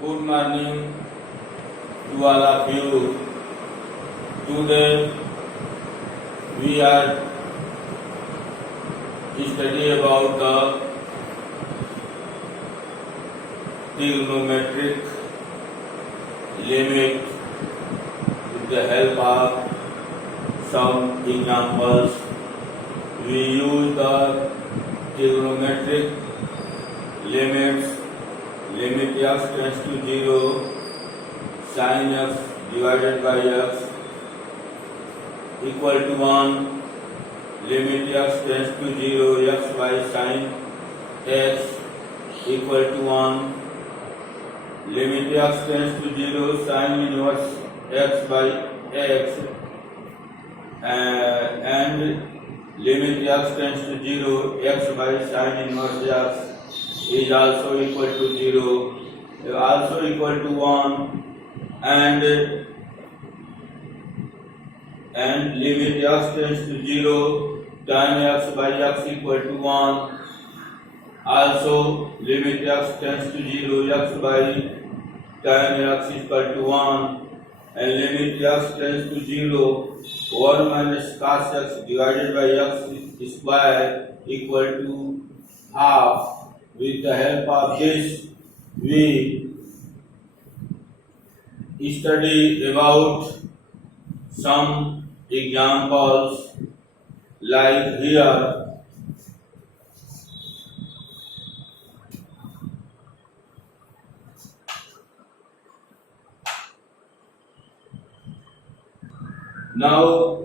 Good morning to all of you. Today we are study about the trigonometric limit with the help of some examples. We use the trigonometric limits. Limit x tends to 0, sin x divided by x equal to 1. Limit x tends to 0, x by sin x equal to 1. Limit x tends to 0, sin inverse x by x and limit x tends to 0, x by sin inverse x is also equal to 0, also equal to 1, and limit x tends to 0, tan x by x equal to 1, also limit x tends to 0, x by tan x equal to 1, and limit x tends to 0, 1 minus cos x divided by x square equal to half. With the help of this, we study about some examples like here. Now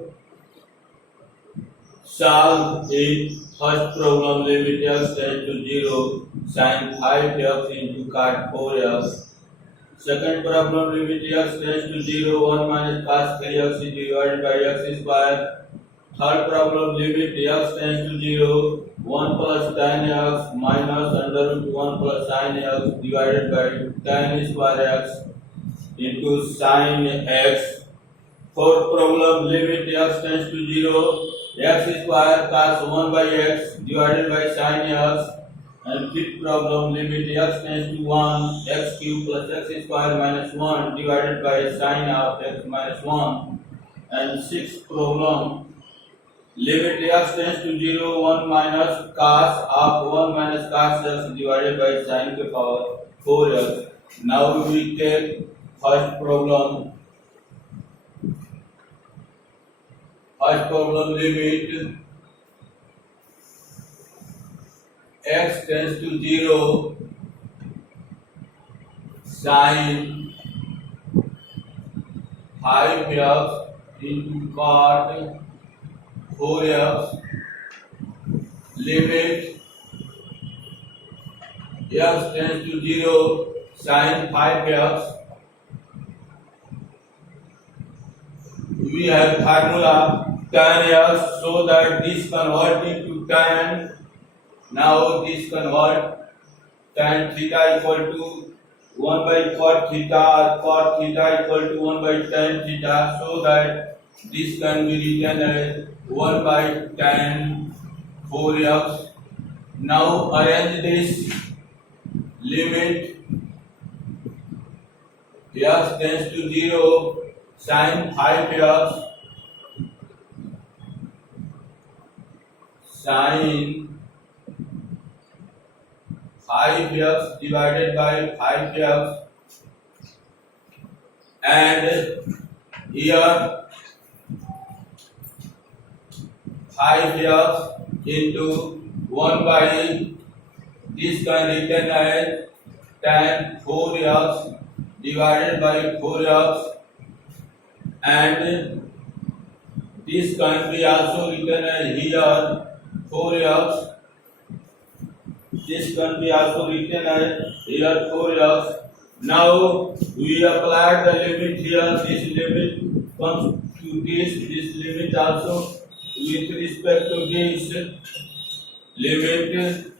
solve the first problem. Limit x tends to 0, sin 5x into cot 4x. Second problem, limit x tends to 0, 1 minus cos 3x is divided by x square. Third problem, limit x tends to 0, 1 plus tan x minus under root 1 plus sin x divided by tan square x into sin x. Fourth problem, limit x tends to 0, x square cos 1 by x divided by sin x. And fifth problem, limit x tends to 1, x cube plus x square minus 1 divided by sin of x minus 1. And sixth problem, limit x tends to 0, 1 minus cos of 1 minus cos x divided by sin के power 4x. Now we take first problem. First problem, limit x tends to 0, sin 5x into cot 4x. Limit x tends to 0, sin 5x. We have formula tan x, so that this convert into tan. Now this convert tan theta equal to 1 by cot theta, or cot theta equal to 1 by tan theta, so that this can be written as 1 by tan 4x. Now arrange this. Limit x tends to 0, sin 5x, sin 5x divided by 5x, and here 5x into 1 by, this can written as tan 4x divided by 4x, and this can be also written as here 4x. This can be also written as here 4x. Now we apply the limit here. This limit comes to this limit also with respect to this limit.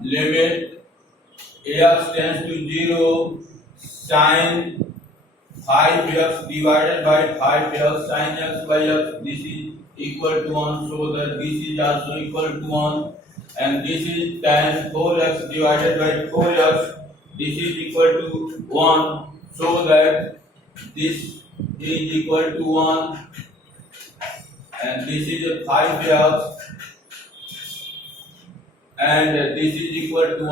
Limit x tends to 0, sin 5x divided by 5x sin x by x, this is equal to 1, so that this is also equal to 1. and this is tan 4x divided by 4x. This is equal to 1, so that this is equal to 1, and this is a 5x, and this is equal to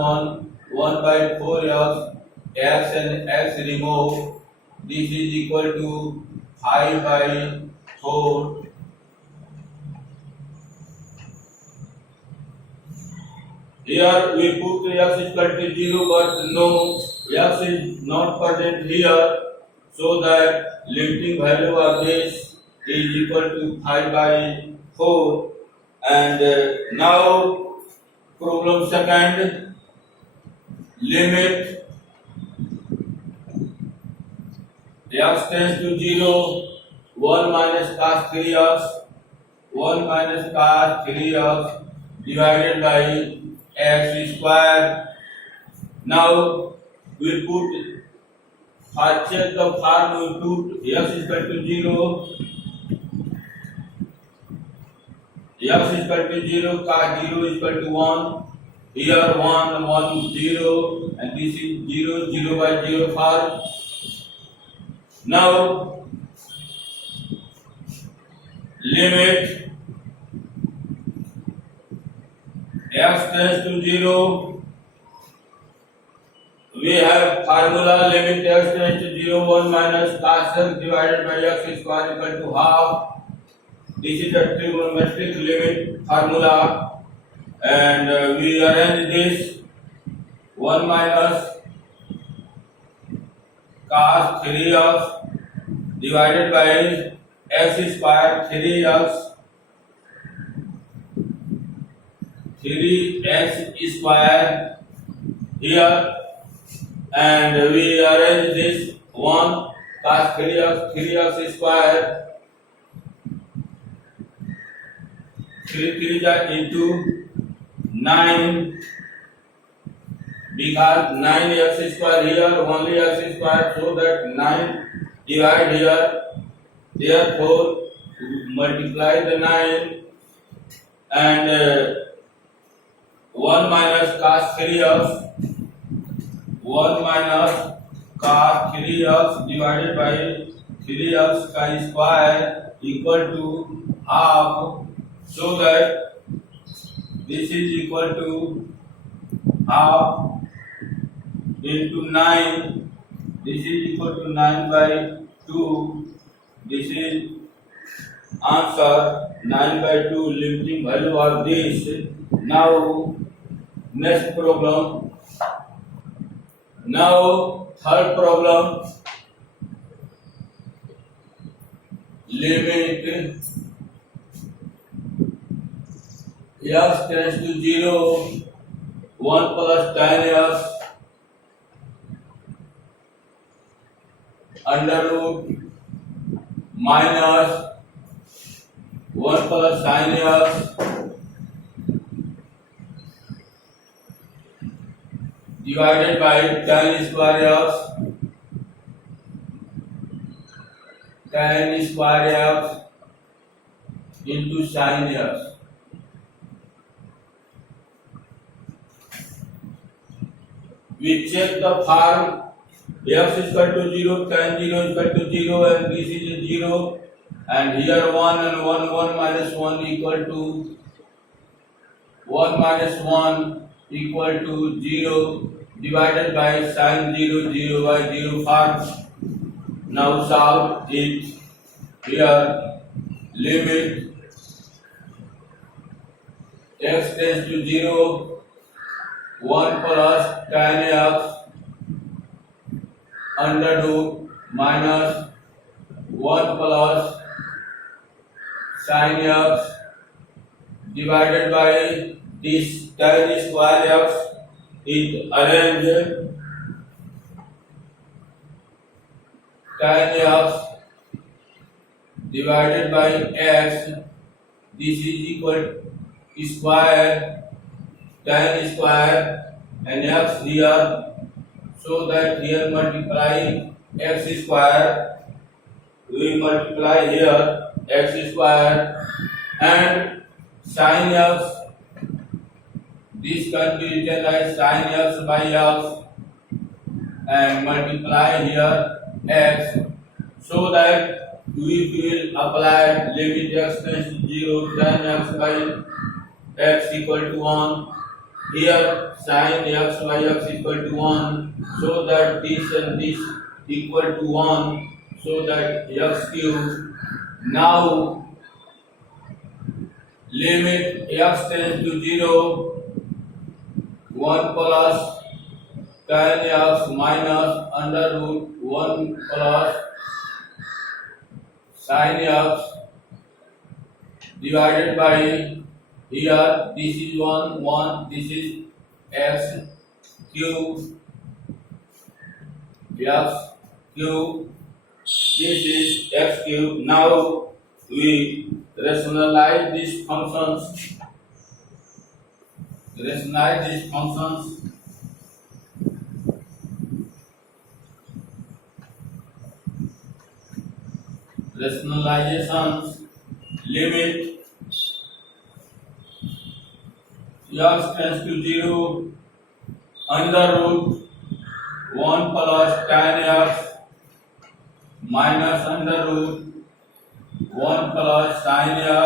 1 by 4x, x and x remove. This is equal to 5 by 4. Here we put x is equal to 0, but no, x is not present here, so that limiting value of this is equal to 5 by 4. And now problem second, limit x tends to 0, 1 minus cos 3x, 1 minus cos 3x divided by x square. Now we put, check the form, we put x is equal to 0, x is equal to 0, cos 0 is equal to 1, here 1, 1, 0, and this is 0, 0 by 0 form. Now limit x tends to 0. We have formula limit x tends to 0, 1 minus cos x divided by x square equal to half. This is the trigonometric limit formula, and we arrange this 1 minus cos 3x divided by x square 3x, 3x square here, and we arrange this 1 cos 3x square, 3 into 9, because 9x square here, only x square, so that 9 divide here, therefore multiply the 9, and 1 minus cos 3x, 1 minus cos 3x divided by 3x square equal to half, so that this is equal to half into 9, this is equal to 9 by 2, this is answer 9 by 2, limiting value of this. Now next problem, now third problem, limit x tends to 0, 1 plus tan x under root minus 1 plus sin x divided by tan square x, tan square x into sin x. We check the form, x is equal to 0, tan 0 is equal to 0, and this is 0, and here 1 and 1 minus 1 equal to 1 minus 1 equal to 0 divided by sin 0, 0 by 0 form. Now solve it. Here limit x tends to 0, 1 plus tan x under root minus 1 plus sin x divided by this tan square x is arranged tan x divided by x, this is equal to square tan square and x here, so that here multiply x square, we multiply here x square, and sin x This can be written as sin x by x and multiply here x, so that we will apply limit x tends to 0 tan x by x equal to 1. Here sin x by x equal to 1, so that this and this equal to 1, so that x cube. Now limit x tends to 0, 1 plus tan x minus under root 1 plus sin x divided by here this is 1, this is x cube, this is x cube. Now we rationalize these functions. Rationalizations. Limit x tends to 0, under root 1 plus tan x minus under root 1 plus sin x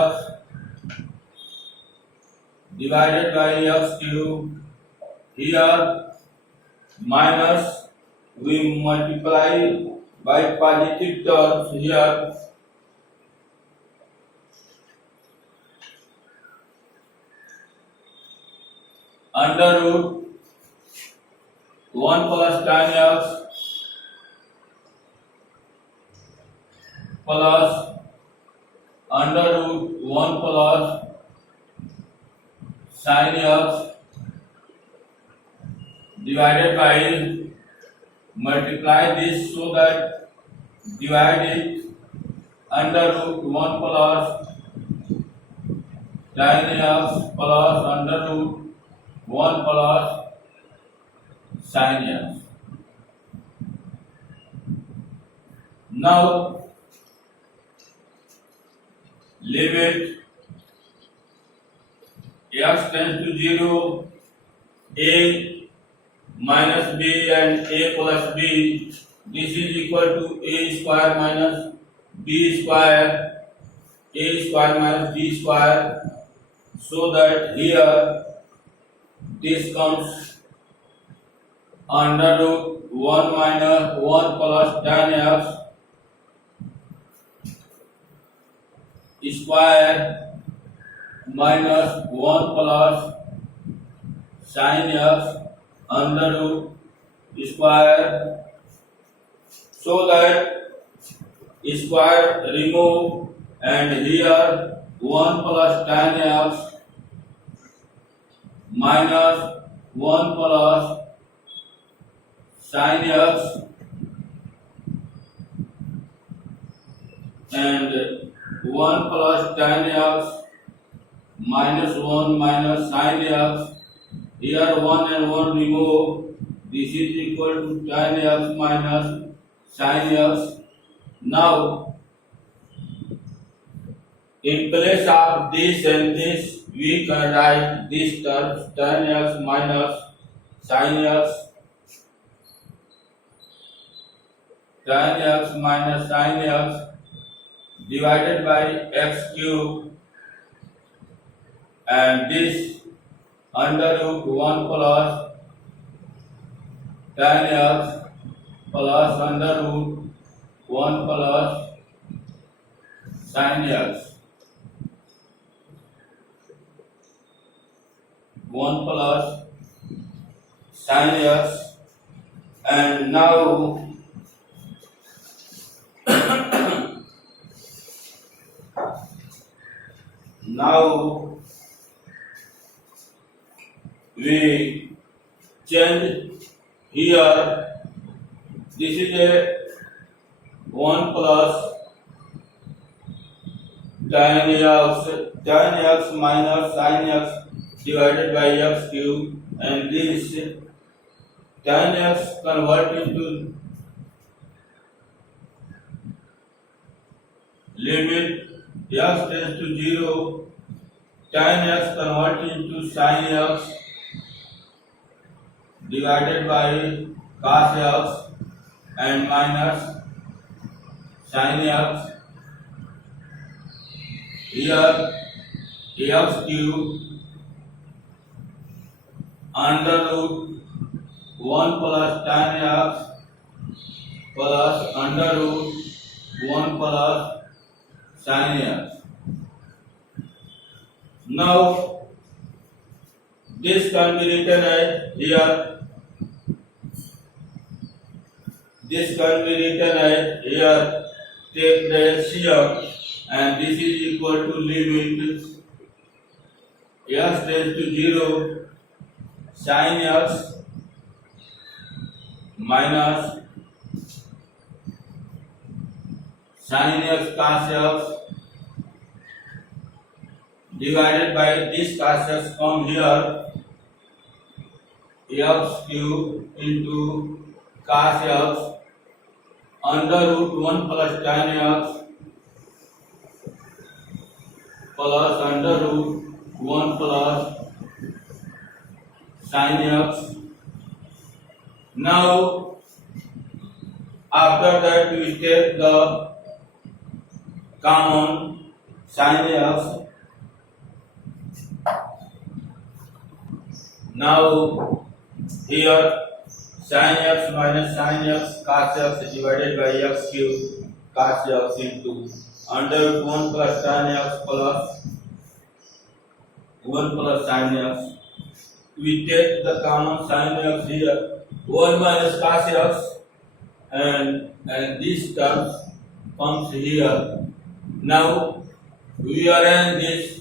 divided by x cube. Here minus we multiply by positive terms here. Under root 1 plus tan x plus under root 1 plus sin x divided by, multiply this so that divide it, under root 1 plus tan x plus under root 1 plus sin x. Now limit x tends to 0, a minus b and a plus b, this is equal to a square minus b square, a square minus b square, so that here this comes under root 1 minus 1 plus tan x square minus 1 plus sin x under root square, so that square remove, and here 1 plus tan x minus 1 plus sin x and 1 plus tan x minus 1 minus sin x. Here 1 and 1 remove, this is equal to tan x minus sin x. Now in place of this and this, we can write this term tan x minus sin x, tan x minus sin x divided by x cube, and this under root 1 plus tan x plus under root 1 plus sin x, 1 plus sin x, and now now we change here, this is a 1 plus tan x minus sin x divided by x cube, and this tan x convert into limit x tends to 0, tan x convert into sin x divided by cos x and minus sin x. Here x cube under root 1 plus tan x plus under root 1 plus sin x. Now this can be written as here. This can be written as here. Take the LCM and this is equal to limit x tends to 0 sin x minus sin x cos x divided by this cos x come here x cube into cos x under root 1 plus tan x plus under root 1 plus sin x. Now after that we take the common sin x. Now here sin x minus sin x cos x divided by x cube cos x into under root 1 plus tan x plus 1 plus sin x. We take the common sin x here 1 minus cos x and this term comes here. Now we arrange this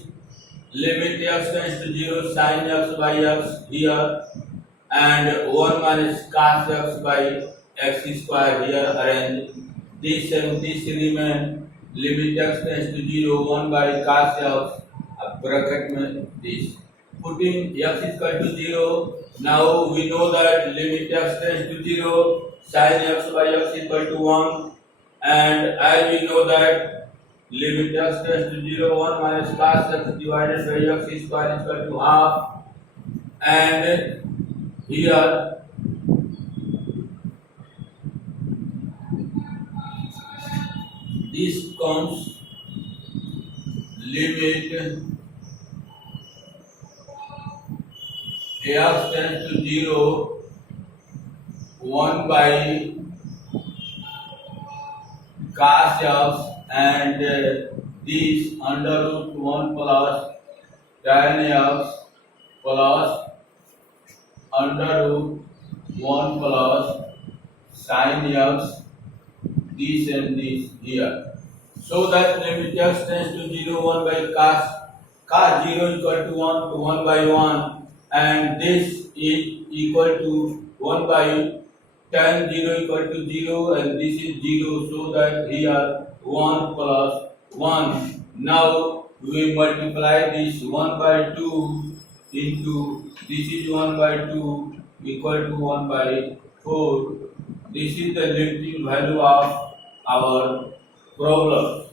limit x tends to 0 sin x by x here and 1 minus cos x by x square here arrange this and this remain limit x tends to 0 1 by cos x bracket में this putting x is equal to 0. Now we know that limit x tends to 0 sin x by x equal to 1 and as we know that limit x tends to 0 1 minus cos x divided by x square is equal to half and here this comes limit x tends to 0 1 by cos x and this under root 1 plus tan x plus under root 1 plus sin x this and this here. So that limit x tends to 0 1 by cos 0 equal to 1 to 1 by 1 and this is equal to 1 by tan 0 equal to 0 and this is 0 so that here 1 plus 1. Now we multiply this 1 by 2 into this is 1 by 2 equal to 1 by 4. This is the limiting value of our problem.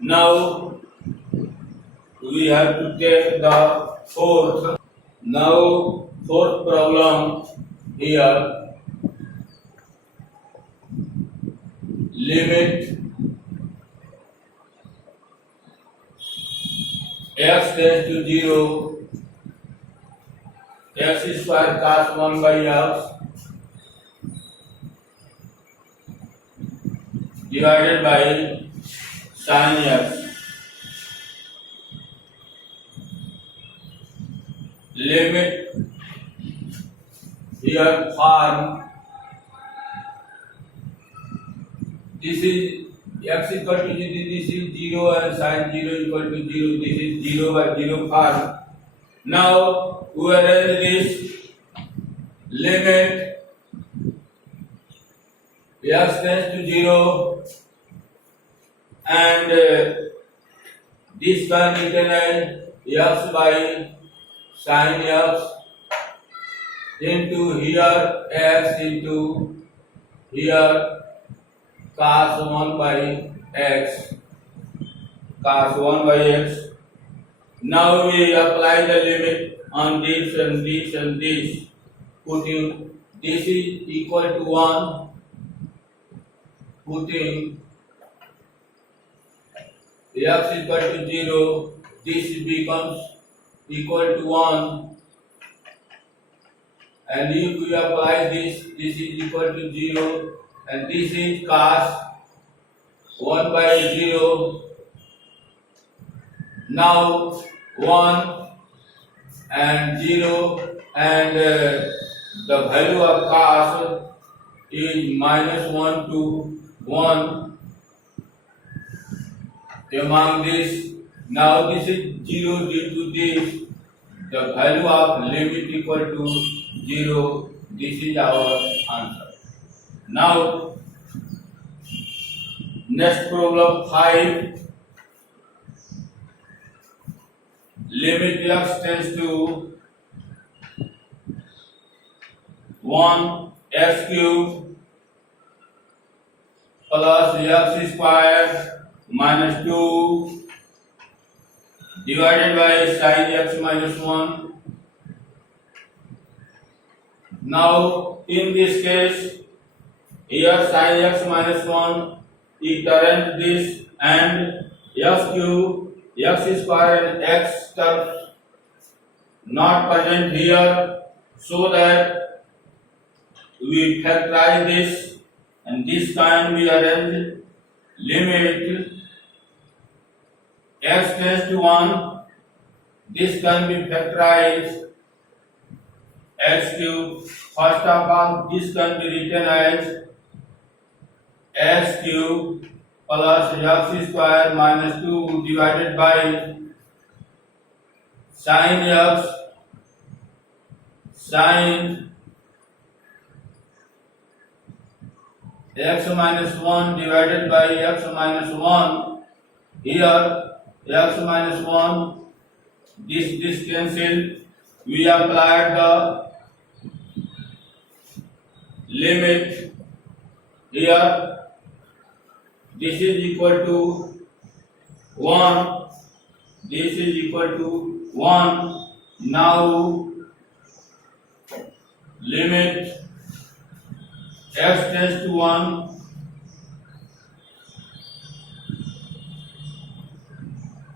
Now we have to take the fourth. Now fourth problem here limit x tends to 0 x square cos 1 by x divided by sin x. Limit here form this is x equal to 0, this is 0 and sin 0 equal to 0, this is 0 by 0 form. Now we arrange this limit x tends to 0 and this can be written as x by sin x into here x into here cos 1 by x cos 1 by x. Now we apply the limit on this and this and this putting this is equal to 1, putting x equal to 0, this becomes equal to 1, and if we apply this is equal to 0, and this is cos 1 by 0. Now 1 and 0, and the value of cos is minus 1 to 1 among this. Now this is 0 due to this, the value of limit equal to 0. This is our answer. Now next problem 5. Limit x tends to 1 x cube plus x square minus 2 divided by sin x minus 1. Now in this case, here sin x minus 1 ignorant this, and x cube, x square and x terms not present here, so that we factorize this, and this time we arrange limit x tends to 1. This can be factorized x cube. First of all, this can be written as x cube plus x square minus 2 divided by sin x, sin x minus 1 divided by x minus 1. Here x minus 1, this cancel. We applied the limit here. This is equal to 1. This is equal to 1. Now limit x tends to 1,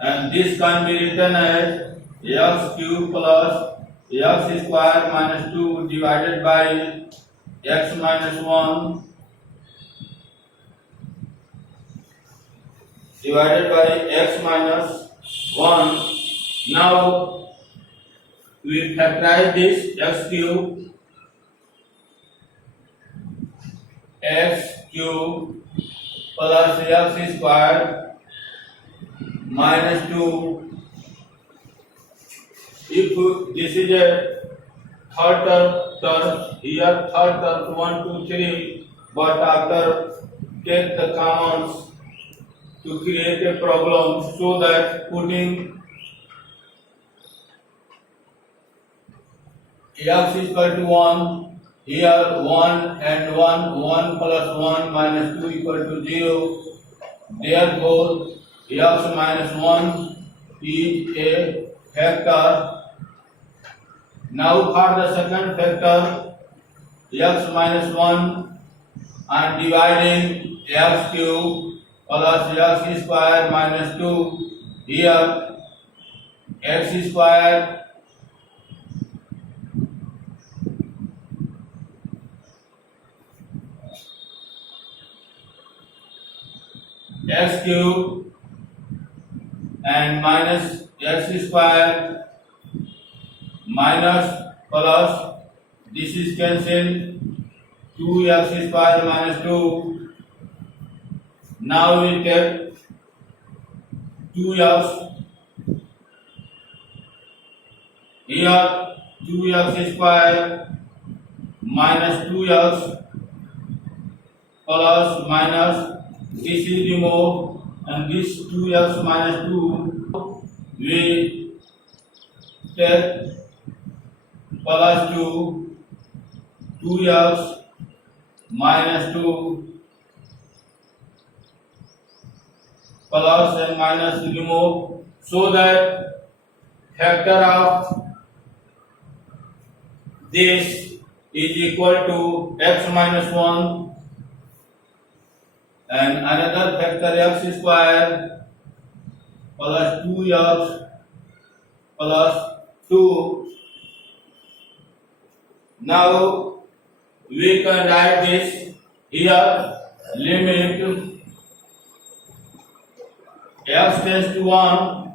and this can be written as x cube plus x square minus 2 divided by x minus 1 divided by x minus 1. Now we factorize this x cube plus x square minus 2. If this is a third term, here third term 1, 2, 3, but after take the commons to create a problem, so that putting x is equal to 1, here 1 and 1 plus 1 minus 2 equal to 0. Therefore x minus 1 is a factor. Now for the second factor, x minus 1, and dividing x cube plus x square minus 2. Here x square x cube and minus x square minus plus, this is cancelled, 2x square minus 2. Now we take 2x, here 2x square minus 2x plus minus, this is removed, and this 2x minus 2 we take plus 2x minus 2 plus and minus remove, so that factor of this is equal to x minus 1 and another factor x square plus 2x plus 2. Now we can write this here. Limit x tends to 1,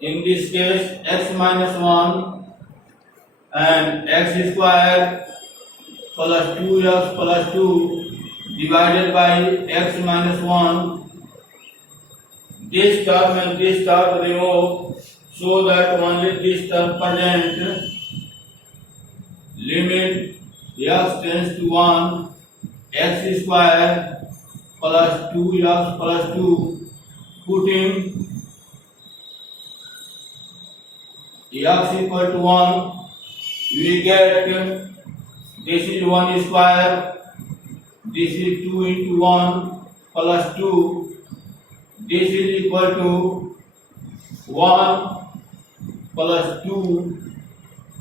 in this case x minus 1 and x square plus 2x plus 2 divided by x minus 1. This term and this term remove so that only this term present. Limit x tends to 1, x square plus 2x plus 2, putting x equal to 1, we get this is 1 square, this is 2 into 1 plus 2, this is equal to 1 plus 2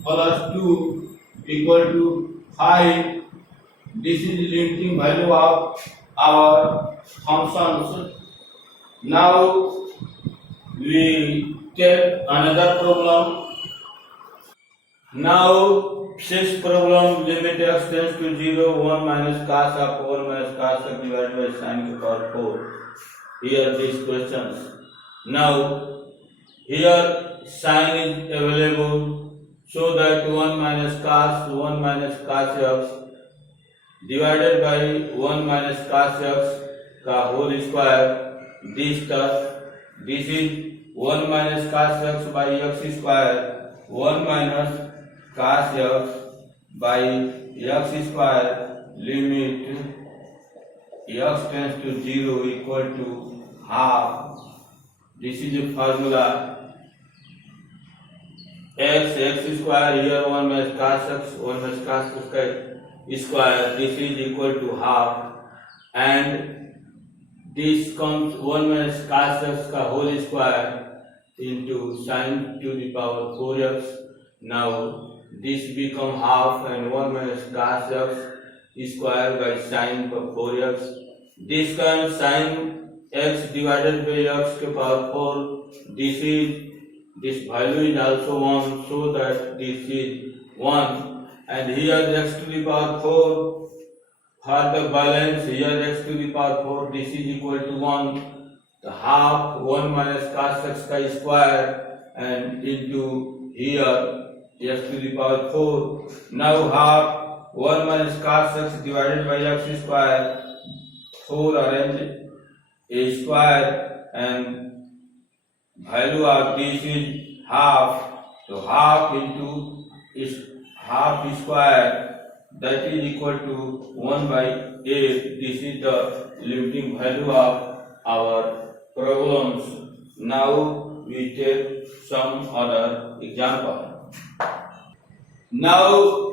plus 2 equal to 5. This is the limiting value of our functions. Now we take another problem. Now sixth problem, limit x tends to 0, 1 minus cos of 4 minus cos of divided by sin to power 4. Here these questions. Now here sin is available, so that 1 minus cos x divided by 1 minus cos x का whole square. This is 1 minus cos x by x square, 1 minus cos x by x square, limit x tends to 0 equal to half. This is the formula. X square, here 1 minus cos x, 1 minus cos x square, this is equal to half, and this comes 1 minus cos x का whole square into sin to the power 4x. Now this become half and 1 minus cos x square by sin for 4x. This can sin x divided by x to power 4. This value is also 1, so that this is 1, and here x to the power 4. For the balance, here x to the power 4, this is equal to 1. The half 1 minus cos x का square and into here x to the power 4. Now half 1 minus cos x divided by x square, 4 arrange a square, and value of this is half. So half into half square, that is equal to 1 by 8. This is the limiting value of our problems. Now we take some other example. Now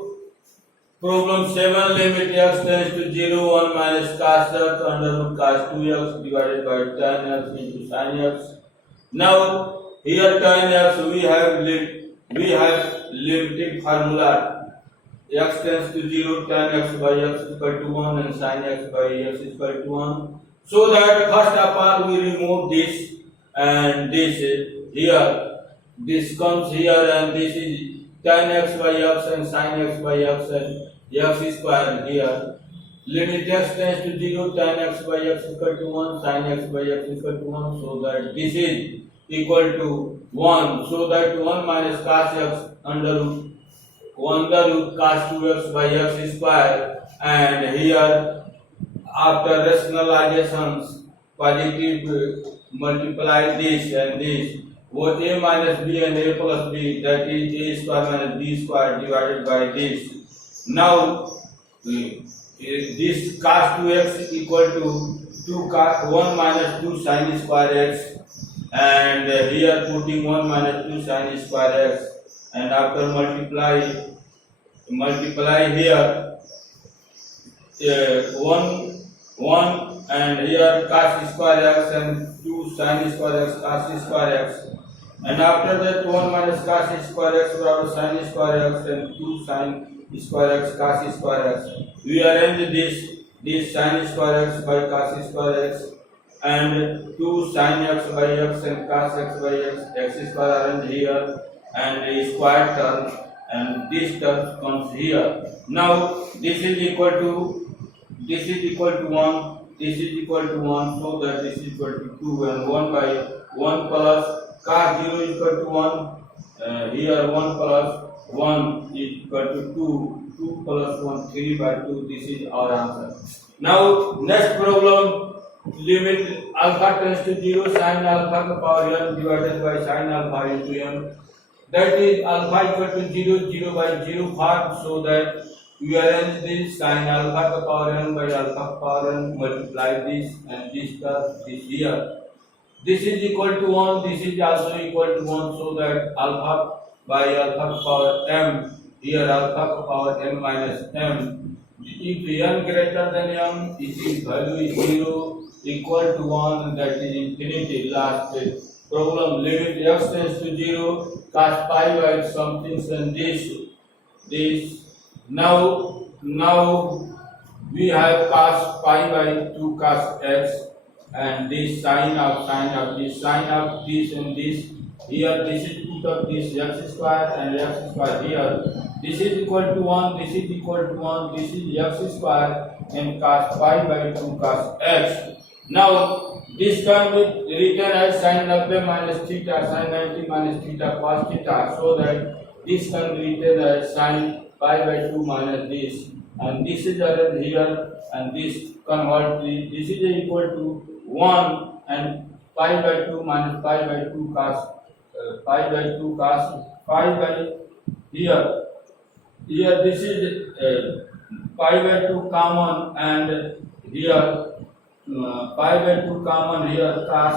problem 7, limit x tends to 0, 1 minus cos x under root cos 2x divided by tan x into sin x. Now here tan x we have limiting formula. X tends to 0, tan x by x equal to 1 and sin x by x equal to 1. So that first of all we remove this and this here. This comes here and this is tan x by x and sin x by x and x square here. Limit x tends to 0, tan x by x equal to 1, sin x by x equal to 1, so that this is equal to 1. So that 1 minus cos x under root cos 2x by x square, and here after rationalizations positive multiply this and this, both a minus b and a plus b, that is a square minus b square divided by this. Now this cos 2x equal to 1 minus 2 sin square x, and here putting 1 minus 2 sin square x, and after multiply here 1 and here cos square x and 2 sin square x cos square x, And after that 1 minus cos square x barabar sin square x and 2 sin square x cos square x. We arrange this sin square x by cos square x and 2 sin x by x and cos x by x square arrange here and a square term and this term comes here. Now this is equal to 1, this is equal to 1, so that this is equal to 2 and 1 by 1 plus cos 0 is equal to 1, here 1 plus 1 is equal to 2, 2 plus 1, 3 by 2, this is our answer. Now next problem, limit alpha tends to 0 sin alpha to power n divided by sin alpha into m. That is alpha equal to 0, 0 by 0 part, so that we arrange this sin alpha to power n by alpha power n, multiply this and this term is here. This is equal to 1, this is also equal to 1, so that alpha by alpha power m, here alpha power m minus m. If n greater than m, its value is 0, equal to 1, that is infinity. Last problem, limit x tends to 0, cos pi by something and this. Now we have cos pi by 2 cos x and this sine of this and this. Here this is put up this x square and x square here. This is equal to 1, this is equal to 1, this is x square and cos pi by 2 cos x. Now this can be written as sin 90 minus theta, sin 90 minus theta cos theta, so that this can be written as sin pi by 2 minus this, and this is arranged here and this convert this is equal to 1 and pi by 2 minus pi by 2 cos pi by 2 cos pi by here this is pi by 2 common and here pi by 2 common, here cos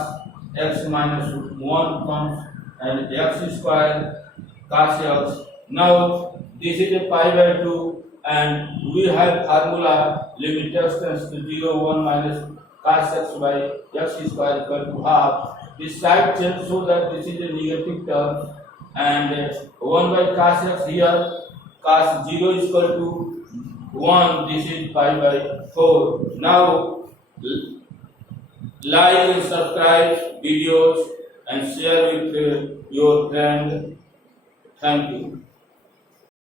x minus 1 comes and x square cos x. Now this is a pi by 2 and we have formula limit x tends to 0, 1 minus cos x by x square equal to half. This side change so that this is a negative term and 1 by cos x, here cos 0 is equal to 1, this is pi by 4. Now like and subscribe videos and share with your friend. Thank you.